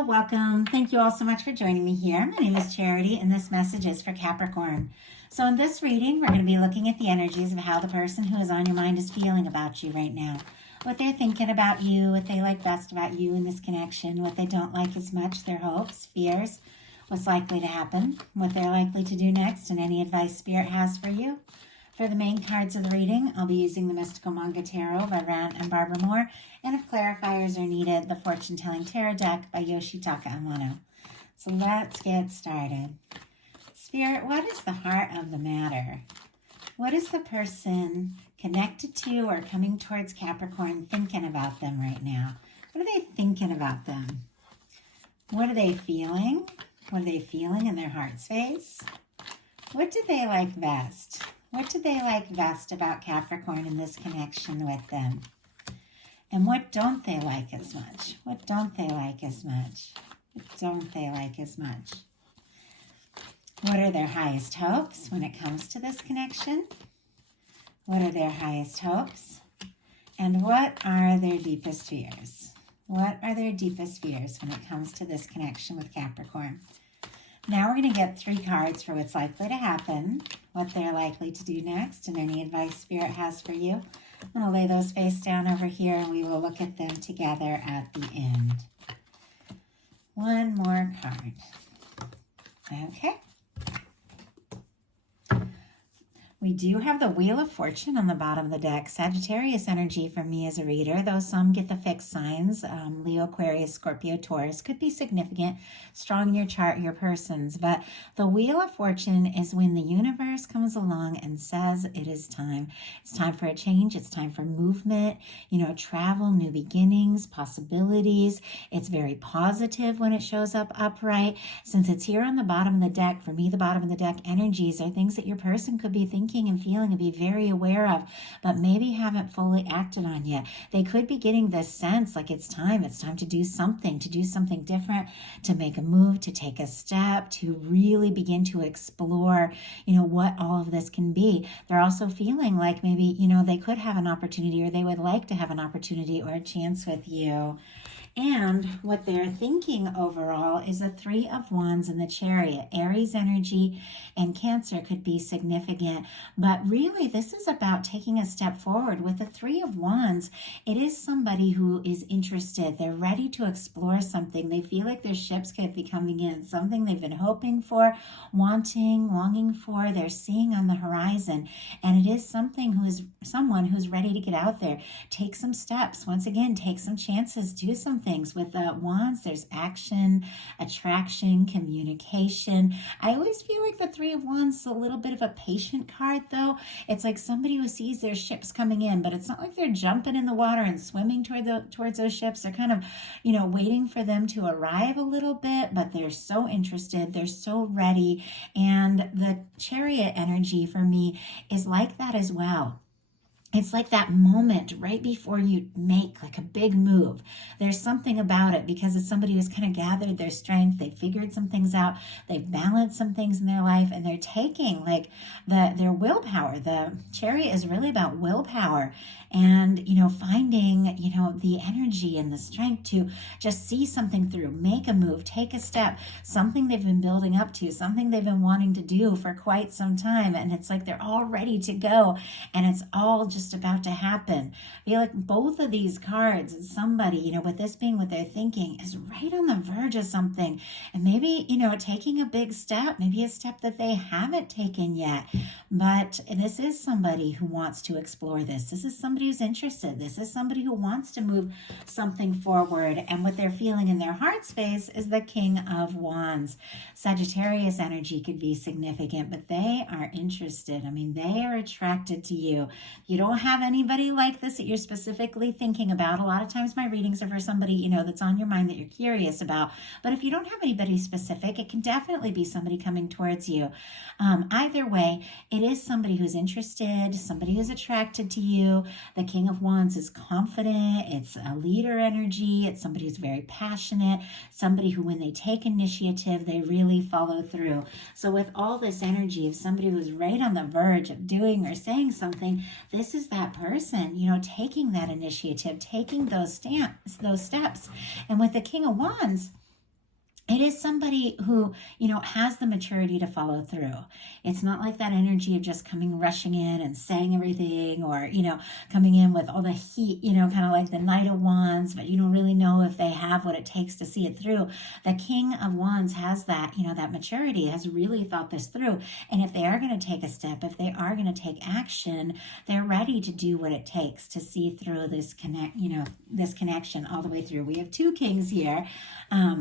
Hello, welcome. Thank you all so much for joining me here. My name is Charity, and this message is for Capricorn. So in this reading, we're going to be looking at the energies of how the person who is on your mind is feeling about you right now. What they're thinking about you, what they like best about you in this connection, what they don't like as much, their hopes, fears, what's likely to happen, what they're likely to do next, and any advice Spirit has for you. For the main cards of the reading, I'll be using the Mystical Manga Tarot by Ran and Barbara Moore, and if clarifiers are needed, the Fortune Telling Tarot deck by Yoshitaka Amano. So let's get started. Spirit, what is the heart of the matter? What is the person connected to or coming towards Capricorn thinking about them right now? What are they thinking about them? What are they feeling? What are they feeling in their heart space? What do they like best? What do they like best about Capricorn in this connection with them? And what don't they like as much? What don't they like as much? What don't they like as much? What are their highest hopes when it comes to this connection? What are their highest hopes? And what are their deepest fears? What are their deepest fears when it comes to this connection with Capricorn? Now we're going to get 3 cards for what's likely to happen, what they're likely to do next, and any advice Spirit has for you. I'm going to lay those face down over here, and we will look at them together at the end. One more card. Okay. We do have the Wheel of Fortune on the bottom of the deck. Sagittarius energy for me as a reader, though some get the fixed signs. Leo, Aquarius, Scorpio, Taurus could be significant, strong in your chart, your persons. But the Wheel of Fortune is when the universe comes along and says it is time. It's time for a change. It's time for movement, travel, new beginnings, possibilities. It's very positive when it shows up upright. Since it's here on the bottom of the deck, for me, the bottom of the deck energies are things that your person could be thinking and feeling and be very aware of, but maybe haven't fully acted on yet. They could be getting this sense like it's time to do something different, to make a move, to take a step, to really begin to explore, what all of this can be. They're also feeling like maybe, they could have an opportunity, or they would like to have an opportunity or a chance with you. And what they're thinking overall is a 3 of Wands in the Chariot. Aries energy and Cancer could be significant, but really this is about taking a step forward. With the 3 of Wands, it is somebody who is interested. They're ready to explore something. They feel like their ships could be coming in, something they've been hoping for, wanting, longing for, they're seeing on the horizon. And it is someone who's ready to get out there, take some steps. Once again, take some chances, do some things. With the Wands, there's action, attraction, communication. I always feel like the 3 of Wands is a little bit of a patient card, though. It's like somebody who sees their ships coming in, but it's not like they're jumping in the water and swimming towards those ships. They're kind of, waiting for them to arrive a little bit, but they're so interested. They're so ready. And the Chariot energy for me is like that as well. It's like that moment right before you make like a big move. There's something about it because it's somebody who's kind of gathered their strength. They've figured some things out. They've balanced some things in their life, and they're taking like their willpower. The Chariot is really about willpower and, finding, the energy and the strength to just see something through, make a move, take a step, something they've been building up to, something they've been wanting to do for quite some time. And it's like they're all ready to go, and it's all just about to happen. I feel like both of these cards, somebody, with this being what they're thinking, is right on the verge of something. And maybe, taking a big step, maybe a step that they haven't taken yet. But this is somebody who wants to explore this. This is somebody who's interested. This is somebody who wants to move something forward. And what they're feeling in their heart space is the King of Wands. Sagittarius energy could be significant, but they are interested. They are attracted to you. You don't have anybody like this that you're specifically thinking about. A lot of times my readings are for somebody, that's on your mind that you're curious about. But if you don't have anybody specific, it can definitely be somebody coming towards you. Either way, it is somebody who's interested, somebody who's attracted to you. The King of Wands is confident. It's a leader energy. It's somebody who's very passionate, somebody who, when they take initiative, they really follow through. So with all this energy of somebody who's right on the verge of doing or saying something, this is that person, taking that initiative, taking those steps. And with the King of Wands, it is somebody who, has the maturity to follow through. It's not like that energy of just coming rushing in and saying everything, or, coming in with all the heat, kind of like the Knight of Wands, but you don't really know if they have what it takes to see it through. The King of Wands has that, that maturity, has really thought this through. And if they are going to take a step, if they are going to take action, they're ready to do what it takes to see through this this connection all the way through. We have two kings here.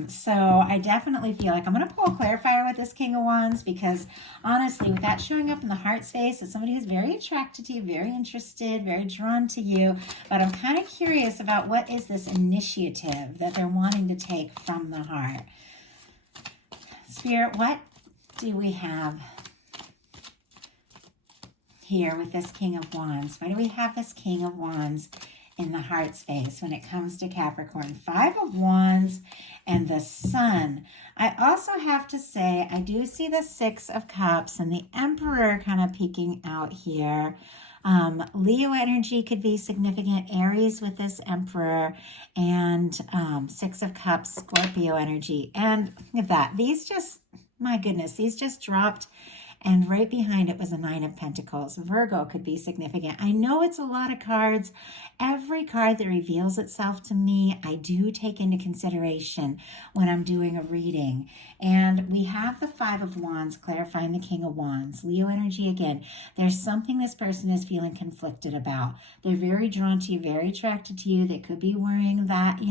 So I definitely feel like I'm going to pull a clarifier with this King of Wands, because honestly, with that showing up in the heart space, it's somebody who's very attracted to you, very interested, very drawn to you. But I'm kind of curious about what is this initiative that they're wanting to take from the heart. Spirit, what do we have here with this King of Wands? Why do we have this King of Wands in the heart space when it comes to Capricorn? Five of Wands and the Sun. I also have to say, I do see the Six of Cups and the Emperor kind of peeking out here. Leo energy could be significant. Aries with this Emperor, and Six of Cups, Scorpio energy. And look at that. These just, my goodness, these just dropped. And right behind it was a Nine of Pentacles. Virgo could be significant. I know it's a lot of cards. Every card that reveals itself to me, I do take into consideration when I'm doing a reading. And we have the Five of Wands clarifying the King of Wands. Leo energy again. There's something this person is feeling conflicted about. They're very drawn to you, very attracted to you. They could be worrying that,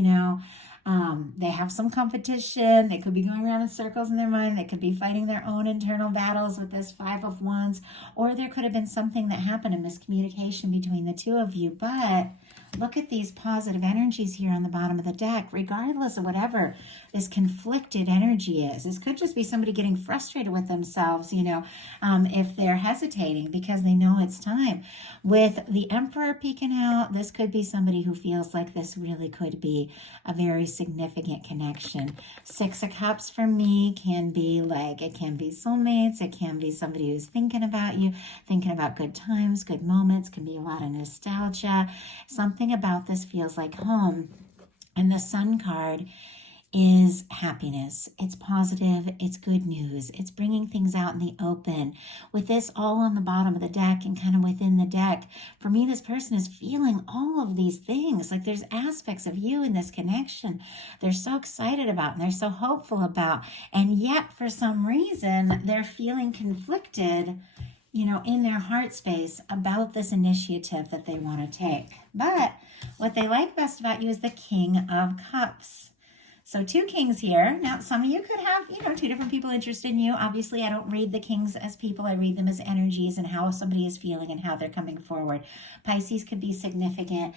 they have some competition. They could be going around in circles in their mind. They could be fighting their own internal battles with this Five of Wands. Or there could have been something that happened, a miscommunication between the two of you. But look at these positive energies here on the bottom of the deck, regardless of whatever this conflicted energy is. This could just be somebody getting frustrated with themselves, if they're hesitating because they know it's time. With the Emperor peeking out, this could be somebody who feels like this really could be a very significant connection. Six of Cups for me can be like, it can be soulmates. It can be somebody who's thinking about you, thinking about good times, good moments. Can be a lot of nostalgia. Something about this feels like home. And the Sun card is happiness. It's positive. It's good news. It's bringing things out in the open. With this all on the bottom of the deck and kind of within the deck, for me, this person is feeling all of these things. Like there's aspects of you in this connection they're so excited about and they're so hopeful about. And yet, for some reason, they're feeling conflicted, in their heart space about this initiative that they want to take. But what they like best about you is the King of Cups. So two kings here. Now, some of you could have, two different people interested in you. Obviously, I don't read the kings as people. I read them as energies and how somebody is feeling and how they're coming forward. Pisces could be significant.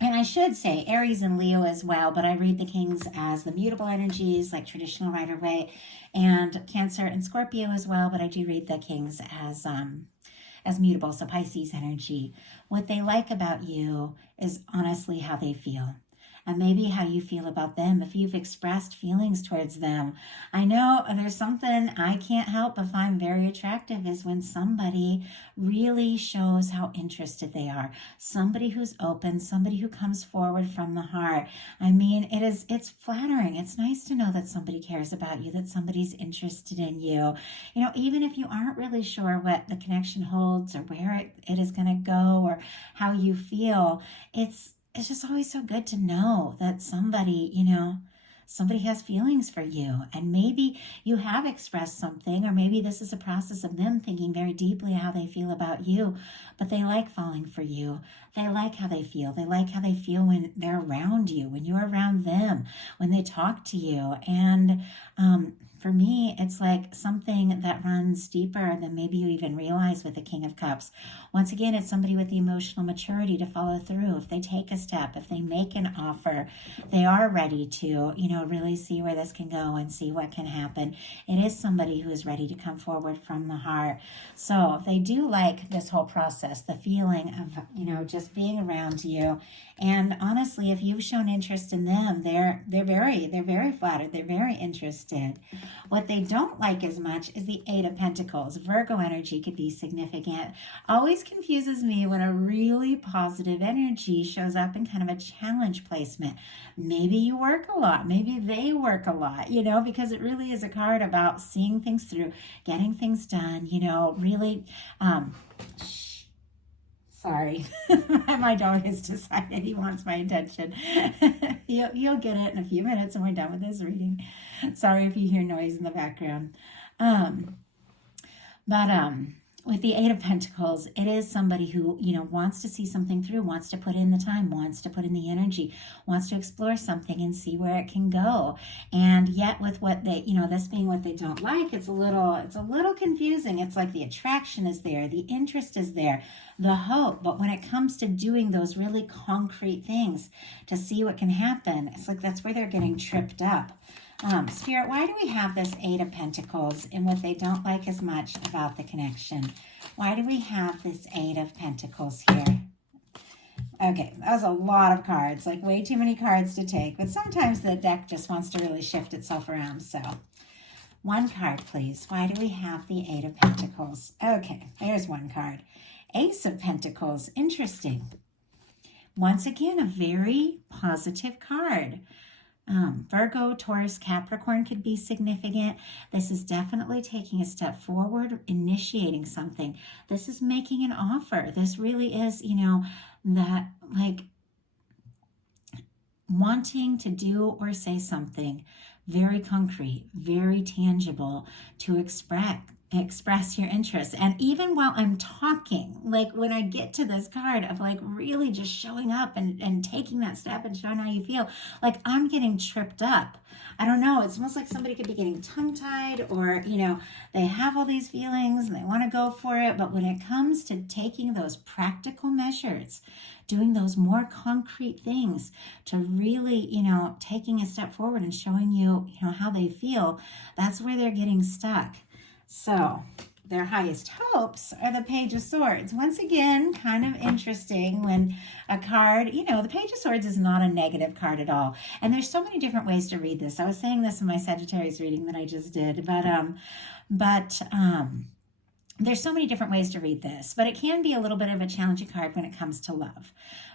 And I should say Aries and Leo as well, but I read the kings as the mutable energies, like traditional Rider-Waite, and Cancer and Scorpio as well, but I do read the kings as mutable, so Pisces energy. What they like about you is honestly how they feel. And maybe how you feel about them, if you've expressed feelings towards them. I know there's something I can't help but find very attractive is when somebody really shows how interested they are. Somebody who's open, somebody who comes forward from the heart. I mean, it's flattering. It's nice to know that somebody cares about you, that somebody's interested in you. Even if you aren't really sure what the connection holds or where it is going to go or how you feel, it's just always so good to know that somebody has feelings for you. And maybe you have expressed something, or maybe this is a process of them thinking very deeply how they feel about you, but they like falling for you. They like how they feel. They like how they feel when they're around you, when you're around them, when they talk to you. And for me, it's like something that runs deeper than maybe you even realize with the King of Cups. Once again, it's somebody with the emotional maturity to follow through. If they take a step, if they make an offer, they are ready to, really see where this can go and see what can happen. It is somebody who is ready to come forward from the heart. So they do like this whole process, the feeling of, just being around you. And honestly, if you've shown interest in them, they're very flattered. They're very interested. What they don't like as much is the Eight of Pentacles. Virgo energy could be significant. Always confuses me when a really positive energy shows up in kind of a challenge placement. Maybe you work a lot. Maybe they work a lot, because it really is a card about seeing things through, getting things done, really, sorry, my dog has decided he wants my attention. You'll get it in a few minutes when we're done with this reading. Sorry if you hear noise in the background. But with the Eight of Pentacles, it is somebody who, wants to see something through, wants to put in the time, wants to put in the energy, wants to explore something and see where it can go. And yet with what they, this being what they don't like, it's a little confusing. It's like the attraction is there, the interest is there, the hope. But when it comes to doing those really concrete things to see what can happen, it's like that's where they're getting tripped up. Spirit, why do we have this Eight of Pentacles and what they don't like as much about the connection? Why do we have this Eight of Pentacles here? Okay, that was a lot of cards, like way too many cards to take, but sometimes the deck just wants to really shift itself around. So one card, please. Why do we have the Eight of Pentacles? Okay, there's one card. Ace of Pentacles, interesting. Once again, a very positive card. Virgo, Taurus, Capricorn could be significant. This is definitely taking a step forward, initiating something. This is making an offer. This really is, that like wanting to do or say something very concrete, very tangible to express your interest. And even while I'm talking, like when I get to this card of like really just showing up and taking that step and showing how you feel, like I'm getting tripped up. I don't know, it's almost like somebody could be getting tongue-tied, or they have all these feelings and they want to go for it, but when it comes to taking those practical measures, doing those more concrete things to really, taking a step forward and showing you, how they feel, that's where they're getting stuck. So their highest hopes are the Page of Swords. Once again, kind of interesting when a card, the Page of Swords is not a negative card at all. And there's so many different ways to read this. I was saying this in my Sagittarius reading that I just did, but there's so many different ways to read this, but it can be a little bit of a challenging card when it comes to love.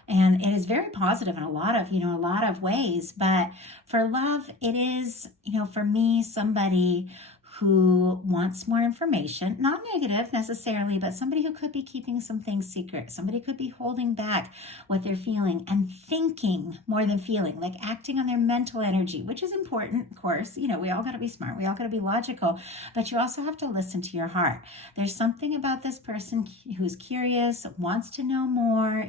And it is very positive in a lot of ways, but for love, it is, for me, somebody who wants more information, not negative necessarily, but somebody who could be keeping some things secret. Somebody could be holding back what they're feeling and thinking more than feeling, like acting on their mental energy, which is important, of course. We all got to be smart. We all got to be logical, but you also have to listen to your heart. There's something about this person who's curious, wants to know more,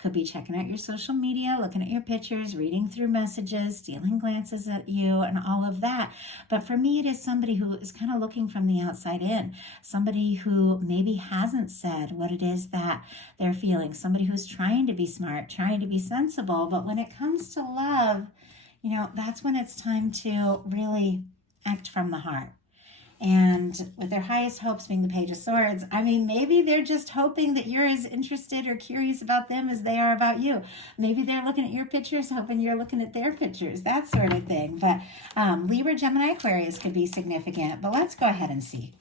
could be checking out your social media, looking at your pictures, reading through messages, stealing glances at you and all of that. But for me, it is somebody who is kind of looking from the outside in, somebody who maybe hasn't said what it is that they're feeling, somebody who's trying to be smart, trying to be sensible, but when it comes to love, that's when it's time to really act from the heart. And with their highest hopes being the Page of Swords, maybe they're just hoping that you're as interested or curious about them as they are about you. Maybe they're looking at your pictures, hoping you're looking at their pictures, that sort of thing. But Libra, Gemini, Aquarius could be significant. But let's go ahead and see.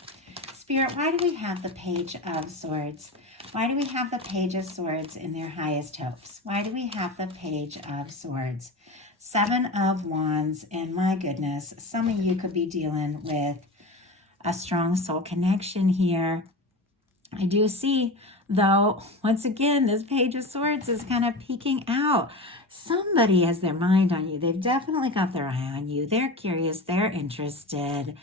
Spirit, why do we have the Page of Swords? Why do we have the Page of Swords in their highest hopes? Why do we have the Page of Swords? Seven of Wands, and my goodness, some of you could be dealing with a strong soul connection here. I do see, though, once again, this Page of Swords is kind of peeking out. Somebody has their mind on you. They've definitely got their eye on you. They're curious. They're interested.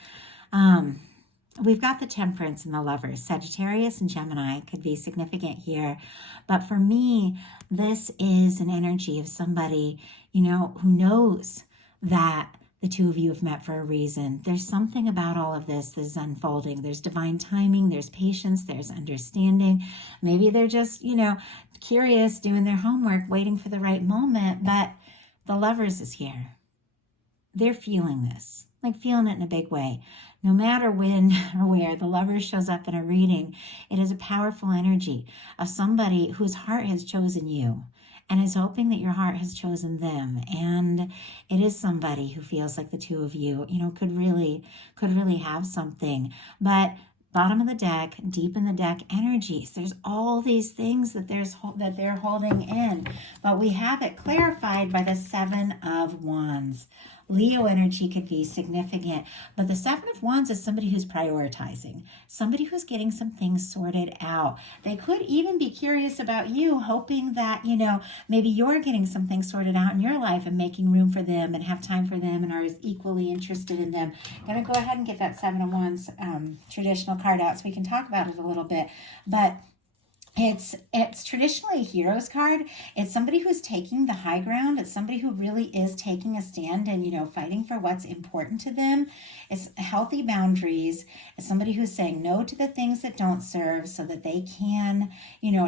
We've got the Temperance and the Lovers. Sagittarius and Gemini could be significant here. But for me, this is an energy of somebody, who knows that the two of you have met for a reason. There's something about all of this that is unfolding. There's divine timing, there's patience, there's understanding. Maybe they're just, curious, doing their homework, waiting for the right moment, but the Lovers is here. They're feeling this, like feeling it in a big way. No matter when or where the Lover shows up in a reading, it is a powerful energy of somebody whose heart has chosen you. and is hoping that your heart has chosen them. And it is somebody who feels like the two of you, could really have something. But bottom of the deck, deep in the deck energies, there's all these things that they're holding in, but we have it clarified by the Seven of Wands. Leo energy could be significant, but the Seven of Wands is somebody who's prioritizing, somebody who's getting some things sorted out. They could even be curious about you, hoping that, maybe you're getting some things sorted out in your life and making room for them and have time for them and are as equally interested in them. I'm going to go ahead and get that Seven of Wands traditional card out so we can talk about it a little bit. But it's traditionally a hero's card. It's somebody who's taking the high ground. It's somebody who really is taking a stand and, fighting for what's important to them. It's healthy boundaries. It's somebody who's saying no to the things that don't serve so that they can,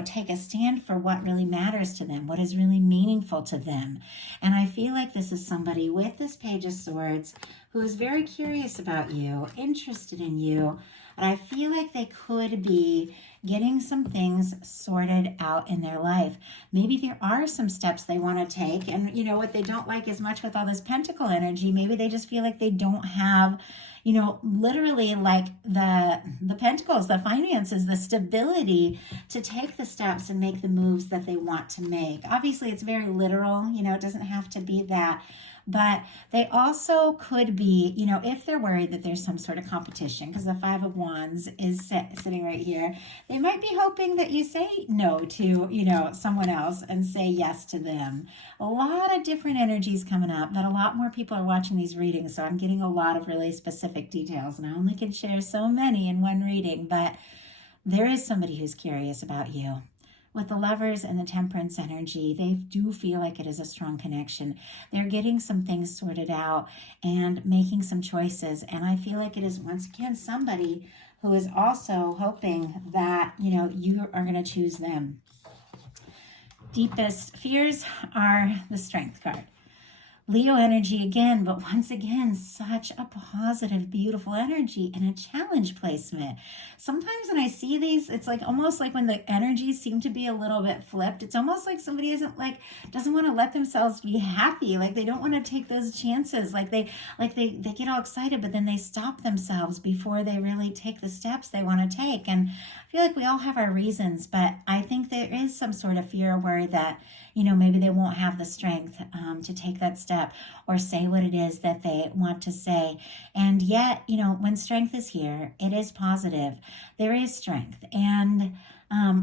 take a stand for what really matters to them, what is really meaningful to them. And I feel like this is somebody with this Page of Swords who is very curious about you, interested in you. But I feel like they could be getting some things sorted out in their life. Maybe there are some steps they want to take, and what they don't like as much with all this pentacle energy, maybe they just feel like they don't have, literally like the pentacles, the finances, the stability to take the steps and make the moves that they want to make. Obviously, it's very literal, it doesn't have to be that. But they also could be, if they're worried that there's some sort of competition, because the Five of Wands is sitting right here, they might be hoping that you say no to, someone else and say yes to them. A lot of different energies coming up, but a lot more people are watching these readings, so I'm getting a lot of really specific details, and I only can share so many in one reading, but there is somebody who's curious about you. With the Lovers and the Temperance energy, they do feel like it is a strong connection. They're getting some things sorted out and making some choices. And I feel like it is, once again, somebody who is also hoping that, you are going to choose them. Deepest fears are the Strength card. Leo energy again, but once again, such a positive, beautiful energy and a challenge placement. Sometimes when I see these, it's like almost like when the energies seem to be a little bit flipped. It's almost like somebody doesn't want to let themselves be happy. Like they don't want to take those chances. Like they get all excited, but then they stop themselves before they really take the steps they want to take. And I feel like we all have our reasons, but I think there is some sort of fear or worry that, maybe they won't have the strength to take that step or say what it is that they want to say. And yet, when strength is here, it is positive. There is strength. And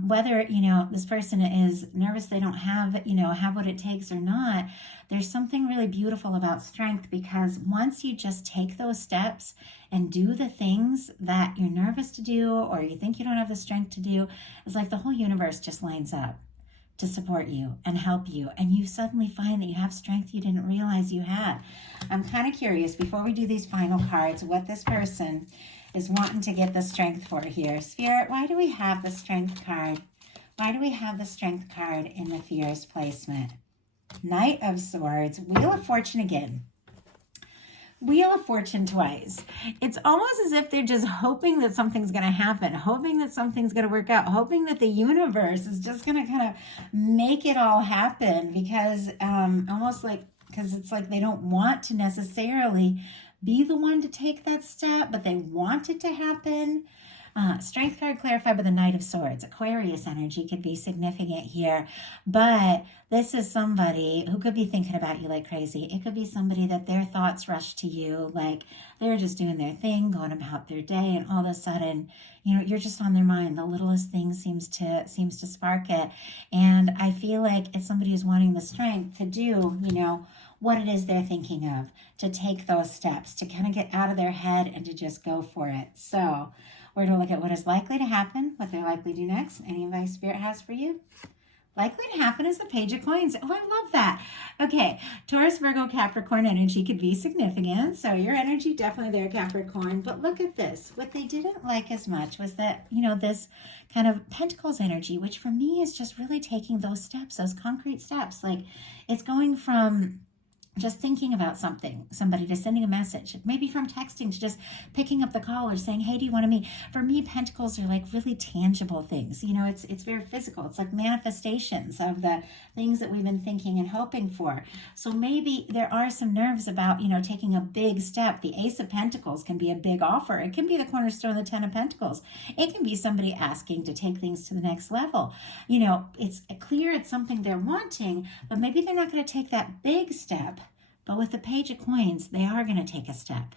whether, this person is nervous, they don't have what it takes or not, there's something really beautiful about strength, because once you just take those steps and do the things that you're nervous to do or you think you don't have the strength to do, it's like the whole universe just lines up to support you and help you, and you suddenly find that you have strength you didn't realize you had. I'm kind of curious, before we do these final cards, what this person is wanting to get the strength for here. Spirit, why do we have the Strength card? Why do we have the Strength card in the Fears placement? Knight of Swords, Wheel of Fortune again. Wheel of Fortune twice. It's almost as if they're just hoping that something's going to happen, hoping that something's going to work out, hoping that the universe is just going to kind of make it all happen, because it's like they don't want to necessarily be the one to take that step, but they want it to happen. Strength card clarified by the Knight of Swords. Aquarius energy could be significant here, but this is somebody who could be thinking about you like crazy. It could be somebody that their thoughts rush to you, like they're just doing their thing, going about their day, and all of a sudden, you're just on their mind. The littlest thing seems to spark it, and I feel like it's somebody who's wanting the strength to do, what it is they're thinking of, to take those steps, to kind of get out of their head and to just go for it. So we're going to look at what is likely to happen, what they're likely to do next. Any advice Spirit has for you? Likely to happen is the Page of Coins. Oh, I love that. Okay, Taurus, Virgo, Capricorn energy could be significant. So your energy definitely there, Capricorn. But look at this. What they didn't like as much was that, this kind of Pentacles energy, which for me is just really taking those steps, those concrete steps. Like it's going from just thinking about something, somebody, just sending a message, maybe from texting to just picking up the call or saying, hey, do you want to meet? For me, pentacles are like really tangible things. It's very physical. It's like manifestations of the things that we've been thinking and hoping for. So maybe there are some nerves about, taking a big step. The Ace of Pentacles can be a big offer. It can be the cornerstone of the Ten of Pentacles. It can be somebody asking to take things to the next level. It's clear it's something they're wanting, but maybe they're not going to take that big step. But with the Page of Coins, they are going to take a step.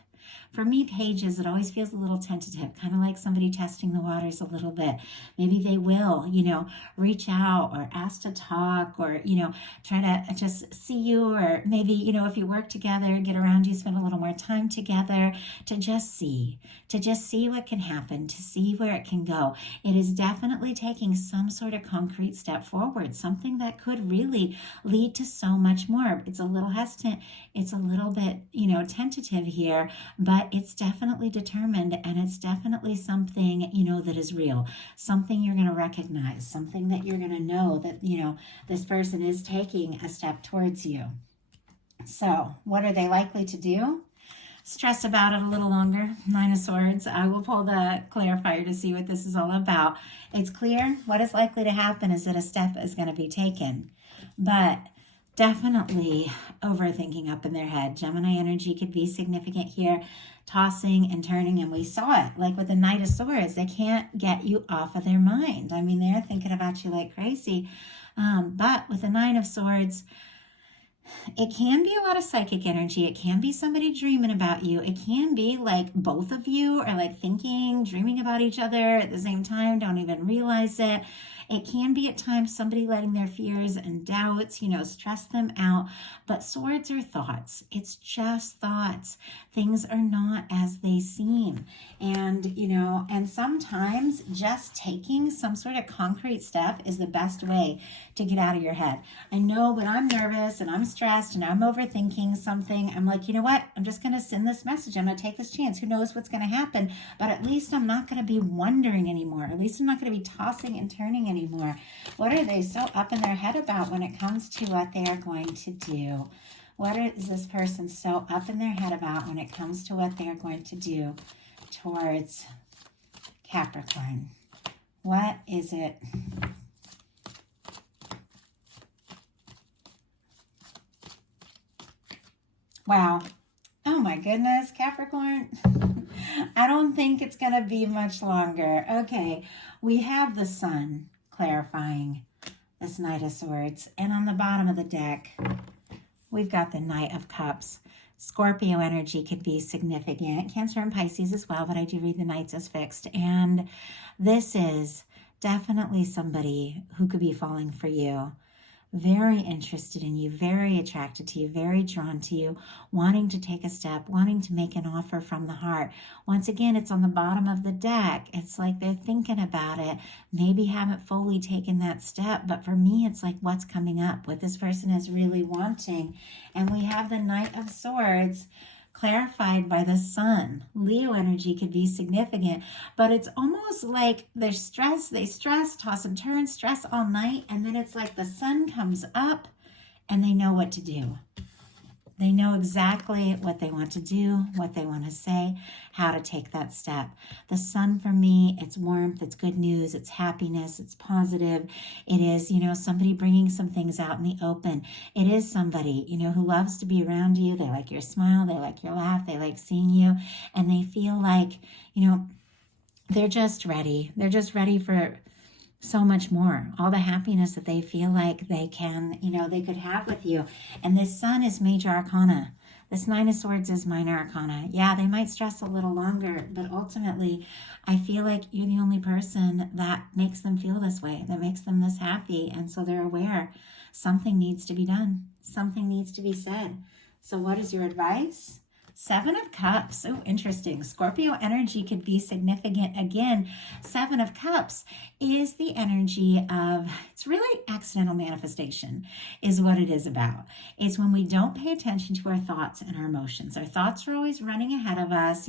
For me, pages, it always feels a little tentative, kind of like somebody testing the waters a little bit. Maybe they will, reach out or ask to talk or, try to just see you, or maybe, if you work together, get around you, spend a little more time together to just see what can happen, to see where it can go. It is definitely taking some sort of concrete step forward, something that could really lead to so much more. It's a little hesitant. It's a little bit, tentative here, but it's definitely determined, and it's definitely something, that is real, something you're going to recognize, something that you're going to know that, this person is taking a step towards you. So what are they likely to do? Stress about it a little longer. Nine of Swords. I will pull the clarifier to see what this is all about. It's clear what is likely to happen is that a step is going to be taken, but definitely overthinking up in their head. Gemini energy could be significant here, tossing and turning, and we saw it like with the Knight of Swords. They can't get you off of their mind. I mean, they're thinking about you like crazy. But with the Nine of Swords, it can be a lot of psychic energy. It can be somebody dreaming about you. It can be like both of you are like dreaming about each other at the same time, don't even realize it. It can be at times somebody letting their fears and doubts, stress them out. But swords are thoughts. It's just thoughts. Things are not as they seem. And, and sometimes just taking some sort of concrete step is the best way to get out of your head. I know when I'm nervous and I'm stressed and I'm overthinking something, I'm like, you know what? I'm just going to send this message. I'm going to take this chance. Who knows what's going to happen? But at least I'm not going to be wondering anymore. At least I'm not going to be tossing and turning anymore. What are they so up in their head about when it comes to what they are going to do? What is this person so up in their head about when it comes to what they are going to do towards Capricorn? What is it? Wow. Oh my goodness, Capricorn. I don't think it's going to be much longer. Okay, we have the Sun clarifying this Knight of Swords. And on the bottom of the deck, we've got the Knight of Cups. Scorpio energy could be significant. Cancer and Pisces as well, but I do read the Knights as fixed. And this is definitely somebody who could be falling for you. Very interested in you, very attracted to you, very drawn to you, wanting to take a step, wanting to make an offer from the heart. Once again, it's on the bottom of the deck. It's like they're thinking about it, maybe haven't fully taken that step. But for me, it's like what's coming up, what this person is really wanting. And we have the Knight of Swords clarified by the Sun. Leo energy could be significant, but it's almost like they stress, toss and turn, stress all night, and then it's like the sun comes up and they know what to do. They know exactly what they want to do, what they want to say, how to take that step. The Sun for me, it's warmth, it's good news, it's happiness, it's positive. It is, somebody bringing some things out in the open. It is somebody, who loves to be around you. They like your smile, they like your laugh, they like seeing you, and they feel like, they're just ready. They're just ready for so much more, all the happiness that they feel like they can, they could have with you. And this Sun is major arcana. This Nine of Swords is minor arcana. Yeah, they might stress a little longer, but ultimately, I feel like you're the only person that makes them feel this way, that makes them this happy. And so they're aware something needs to be done. Something needs to be said. So what is your advice? Seven of Cups. Oh, interesting. Scorpio energy could be significant. Again, Seven of Cups is the energy of, it's really accidental manifestation is what it is about. It's when we don't pay attention to our thoughts and our emotions. Our thoughts are always running ahead of us,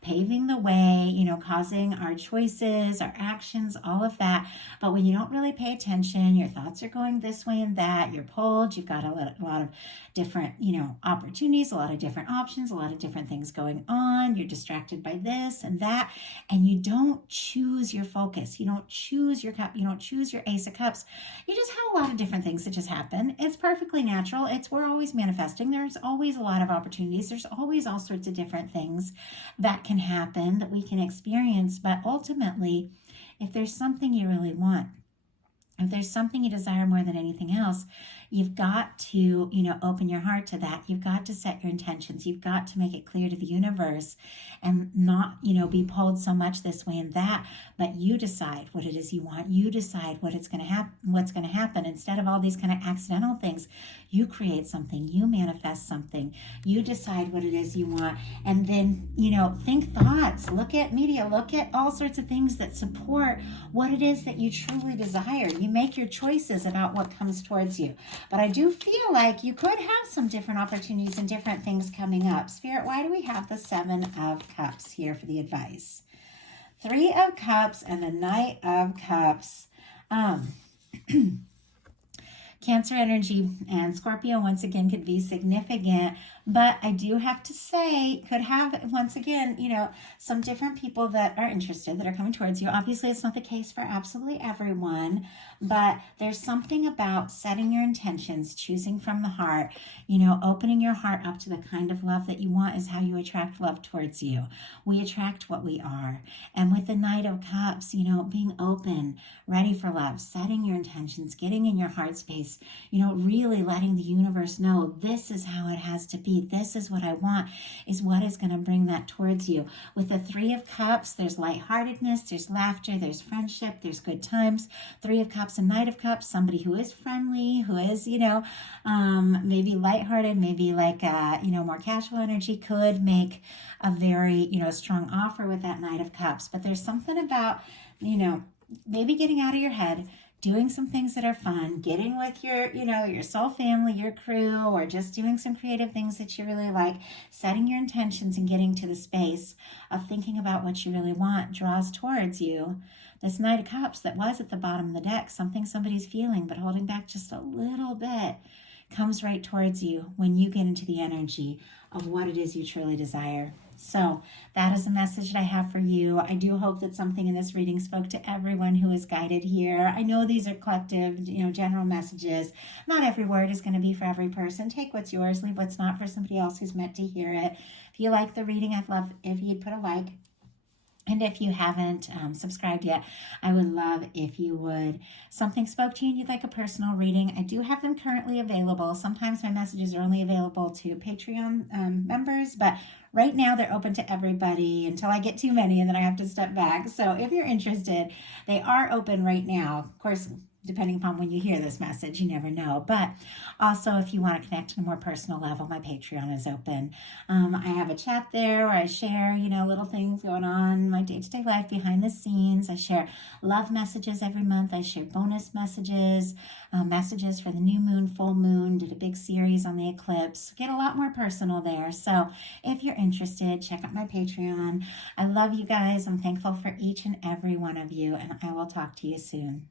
paving the way, causing our choices, our actions, all of that. But when you don't really pay attention, your thoughts are going this way and that, you're pulled, you've got a lot of different, opportunities, a lot of different options, a lot of different things going on. You're distracted by this and that, and you don't choose your focus. You don't choose your cup. You don't choose your Ace of Cups. You just have a lot of different things that just happen. It's perfectly natural. We're always manifesting. There's always a lot of opportunities. There's always all sorts of different things that can happen that we can experience. But ultimately, if there's something you really want, if there's something you desire more than anything else, you've got to, open your heart to that. You've got to set your intentions. You've got to make it clear to the universe and not, be pulled so much this way and that, but you decide what it is you want. You decide what's going to happen. Instead of all these kind of accidental things, you create something, you manifest something, you decide what it is you want. And then, think thoughts, look at media, look at all sorts of things that support what it is that you truly desire. You make your choices about what comes towards you. But I do feel like you could have some different opportunities and different things coming up. Spirit, why do we have the Seven of Cups here for the advice? Three of Cups and the Knight of Cups. Cancer energy and Scorpio once again could be significant, but I do have to say could have once again, some different people that are interested that are coming towards you. Obviously, it's not the case for absolutely everyone, but there's something about setting your intentions, choosing from the heart, opening your heart up to the kind of love that you want is how you attract love towards you. We attract what we are. And with the Knight of Cups, being open, ready for love, setting your intentions, getting in your heart space, really letting the universe know this is how it has to be. This is what I want, is what is going to bring that towards you. With the Three of Cups, there's lightheartedness, there's laughter, there's friendship, there's good times. Three of Cups and Knight of Cups, somebody who is friendly, who is, maybe lighthearted, maybe like, more casual energy could make a very, strong offer with that Knight of Cups. But there's something about, maybe getting out of your head, doing some things that are fun, getting with your soul family, your crew, or just doing some creative things that you really like, setting your intentions and getting to the space of thinking about what you really want draws towards you this Knight of Cups that was at the bottom of the deck, something somebody's feeling but holding back just a little bit, comes right towards you when you get into the energy of what it is you truly desire. So that is a message that I have for you. I do hope that something in this reading spoke to everyone who is guided here. I know these are collective, general messages. Not every word is going to be for every person. Take what's yours, leave what's not for somebody else who's meant to hear it. If you like the reading, I'd love if you'd put a like. And if you haven't subscribed yet, I would love if you would. Something spoke to you and you'd like a personal reading. I do have them currently available. Sometimes my messages are only available to Patreon members, but right now they're open to everybody until I get too many and then I have to step back. So if you're interested, they are open right now. Of course, depending upon when you hear this message, you never know. But also, if you want to connect on a more personal level, my Patreon is open. I have a chat there where I share, little things going on, my day-to-day life behind the scenes. I share love messages every month. I share bonus messages, messages for the new moon, full moon, did a big series on the eclipse. Get a lot more personal there. So if you're interested, check out my Patreon. I love you guys. I'm thankful for each and every one of you, and I will talk to you soon.